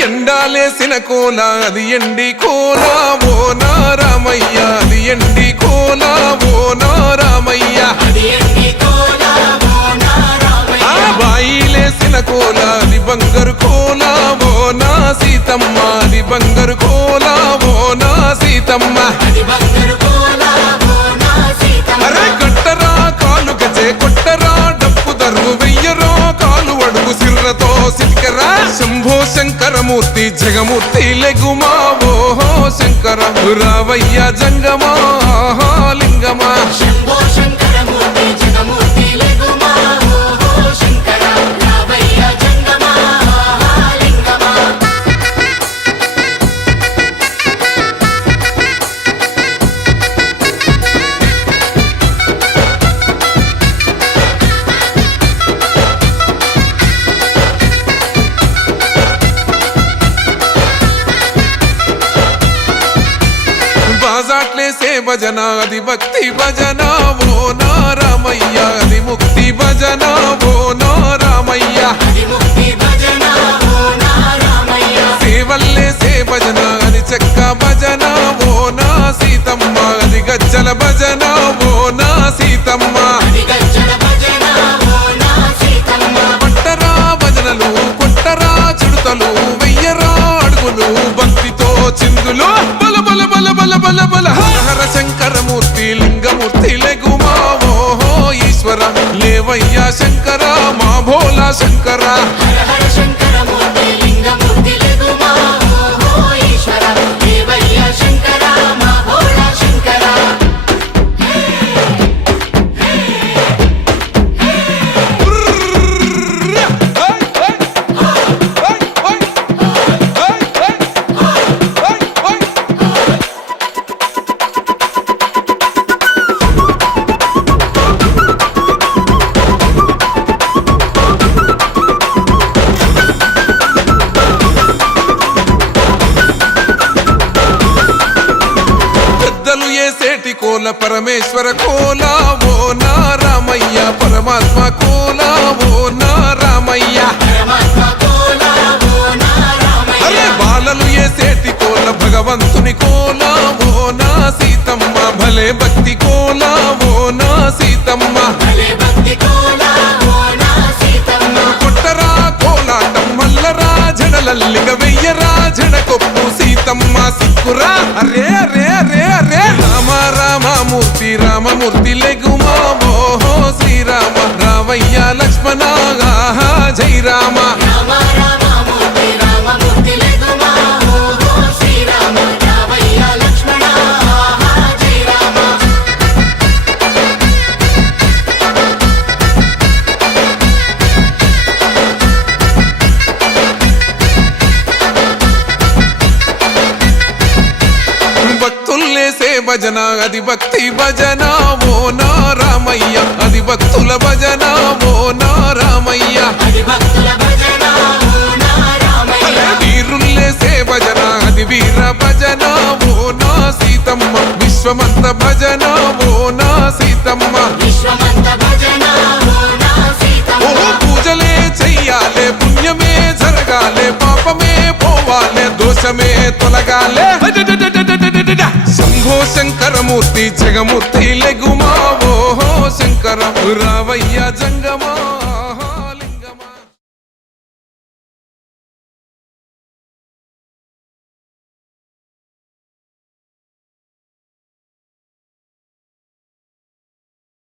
ఎండాలేసిన కోల అది ఎండి కోల ఓ నారామయ్య అది ఎండి కోల ఓ నారామయ్య బాయిలేసిన కోల అది బంగారు కోల ఓ నా సీతమ్మ అది బంగారు కోల ఓ నా సీతమ్మ అరే కట్టరా కాలు గజే కొట్టరా డప్పు దరువు వెయ్యరో కాలు అడుగు సిర్రతో సిటికరా శంభో శంకరమూర్తి జగమూర్తి లెగుమా ఓహో శంకర రావయ్య జంగమా లింగమా శంభో శంకరమూర్తి జగమూర్తి లెగుమా ఓహో శంకర రావయ్య జంగమా లింగమా బాజాట్లేసే భజన అది భక్తి భజన ఓ నారామయ్య అది ముక్తి భజన ఓ నారామయ్య సేవల్లేసే భజన అది చెక్క భజన ఓ నా సీతమ్మ అది గజ్జల భజన ఓ నా సీతమ్మ పట్టరా భజనలు కొట్టరా చిడుతలు వెయ్యరా అడుగులు భక్తితో చిందులు బల బల బల బల బల బల హర శంకరమూర్తి లింగమూర్తి లెగుమా ఓహో ఈశ్వర లేవయ్యా శంకర మా భోలా శంకర సేటి కోల పరమేశ్వర కోల ఓ నారామయ్య పరమాత్మ కోల ఓ నారామయ్య అరే బాలలు ఏ సేటి కోల భగవంతుని కోల ఓ నా సీతమ్మ భలే భక్తి కోల ఓ నా సీతమ్మ కొట్టరా కోలాటం మల్లరా జడలల్లిగ వెయ్యరా జడకొప్పు సీతమ్మ సిక్కురా అరే అరే అరే అరే రామ రామమూర్తి రామమూర్తి లెగుమా ఓహో శ్రీరామ రావయ్య లక్ష్మణ జై రామ భజన అది భక్తి భజన ఓ నారామయ్య అది భక్తుల భజన ఓ నారామయ్య వీరుల్లేసే భజన అది వీర భజన ఓ నా సీతమ్మ విశ్వమంత భజన ఓ నా సీతమ్మ ఓ పూజలే చెయ్యాలే పుణ్యమే జరగాలే పాపమే పోవాలే దోషమే తొలగాలే శంభో శంకరమూర్తి జగమూర్తి లెగుమా ఓహో శంకర రావయ్య జంగమా